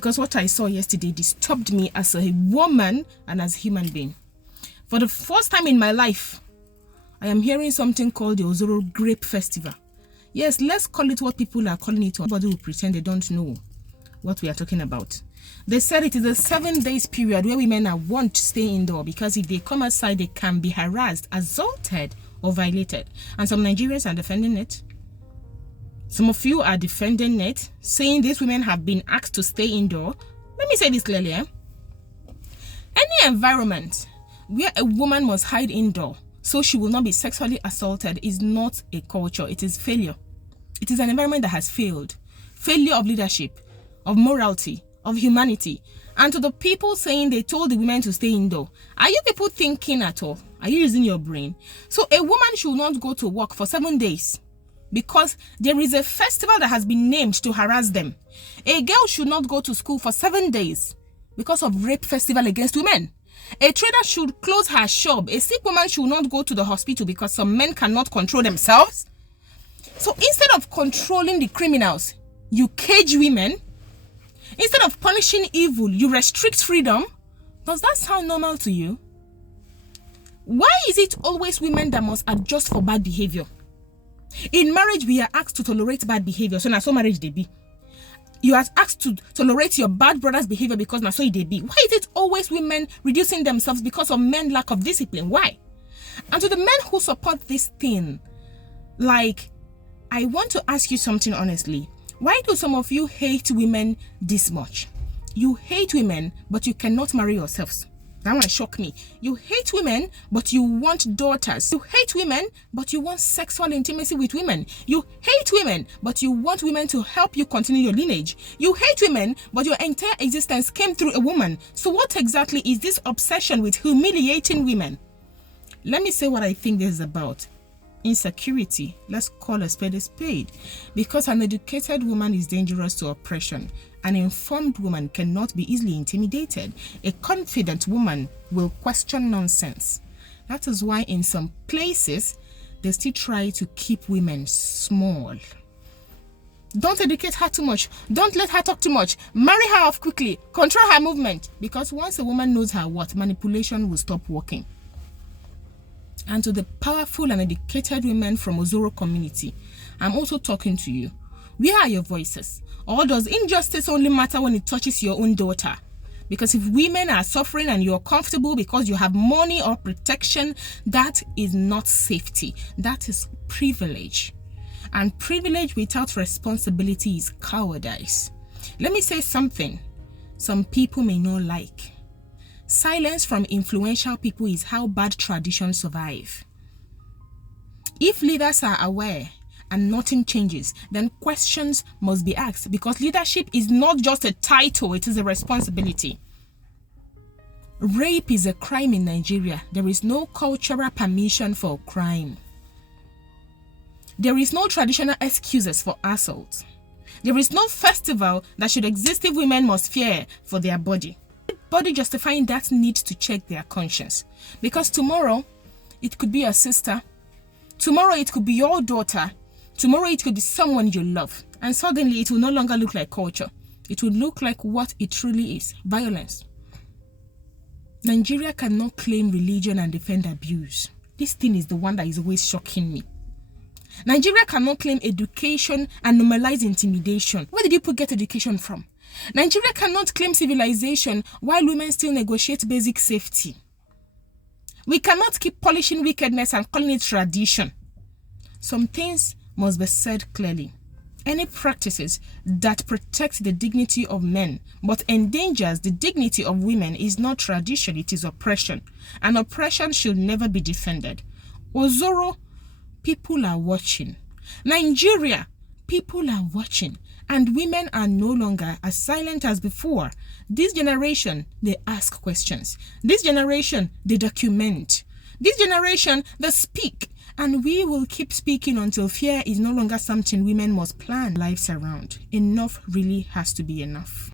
Because what I saw yesterday disturbed me as a woman and as a human being. For the first time in my life, I am hearing something called the Ozoro Grape Festival. Yes, let's call it what people are calling it. Nobody will pretend they don't know what we are talking about. They said it is a 7 days period where women are warned to stay indoor because if they come outside, they can be harassed, assaulted, or violated. And some Nigerians are defending it. Some of you are defending it, saying these women have been asked to stay indoor. Let me say this clearly. Any environment where a woman must hide indoor so she will not be sexually assaulted is not a culture. It is failure. It is an environment that has failed. Failure of leadership, of morality, of humanity. And to the people saying they told the women to stay indoor, are you people thinking at all? Are you using your brain? So a woman should not go to work for 7 days because there is a festival that has been named to harass them. A girl should not go to school for 7 days because of rape festival against women. A trader should close her shop. A sick woman should not go to the hospital because some men cannot control themselves. So instead of controlling the criminals, you cage women. Instead of punishing evil, you restrict freedom. Does that sound normal to you? Why is it always women that must adjust for bad behavior? In marriage, we are asked to tolerate bad behavior. So now so marriage they be. You are asked to tolerate your bad brother's behavior because now so they be. Why is it always women reducing themselves because of men lack of discipline? Why? And to the men who support this thing, like, I want to ask you something honestly. Why do some of you hate women this much? You hate women, but you cannot marry yourselves. That one shocked me. You hate women, but you want daughters. You hate women, but you want sexual intimacy with women. You hate women, but you want women to help you continue your lineage. You hate women, but your entire existence came through a woman. So what exactly is this obsession with humiliating women? Let me say what I think this is about. Insecurity. Let's call a spade a spade. Because an educated woman is dangerous to oppression. An informed woman cannot be easily intimidated. A confident woman will question nonsense. That is why in some places, they still try to keep women small. Don't educate her too much. Don't let her talk too much. Marry her off quickly. Control her movement. Because once a woman knows her worth, manipulation will stop working. And to the powerful and educated women from Ozoro community, I'm also talking to you. Where are your voices? Or does injustice only matter when it touches your own daughter? Because if women are suffering and you're comfortable because you have money or protection, that is not safety. That is privilege. And privilege without responsibility is cowardice. Let me say something some people may not like. Silence from influential people is how bad traditions survive. If leaders are aware and nothing changes, then questions must be asked because leadership is not just a title, it is a responsibility. Rape is a crime in Nigeria. There is no cultural permission for crime. There is no traditional excuses for assault. There is no festival that should exist if women must fear for their body. Body justifying that need to check their conscience. Because tomorrow, it could be your sister. Tomorrow, it could be your daughter. Tomorrow, it could be someone you love. And suddenly, it will no longer look like culture. It will look like what it truly is, violence. Nigeria cannot claim religion and defend abuse. This thing is the one that is always shocking me. Nigeria cannot claim education and normalize intimidation. Where did people get education from? Nigeria cannot claim civilization while women still negotiate basic safety. We cannot keep polishing wickedness and calling it tradition. Some things must be said clearly. Any practices that protect the dignity of men but endangers the dignity of women is not tradition, it is oppression. And oppression should never be defended. Ozoro, people are watching. Nigeria, people are watching. And women are no longer as silent as before. This generation, they ask questions. This generation, they document. This generation, they speak. And we will keep speaking until fear is no longer something women must plan lives around. Enough really has to be enough.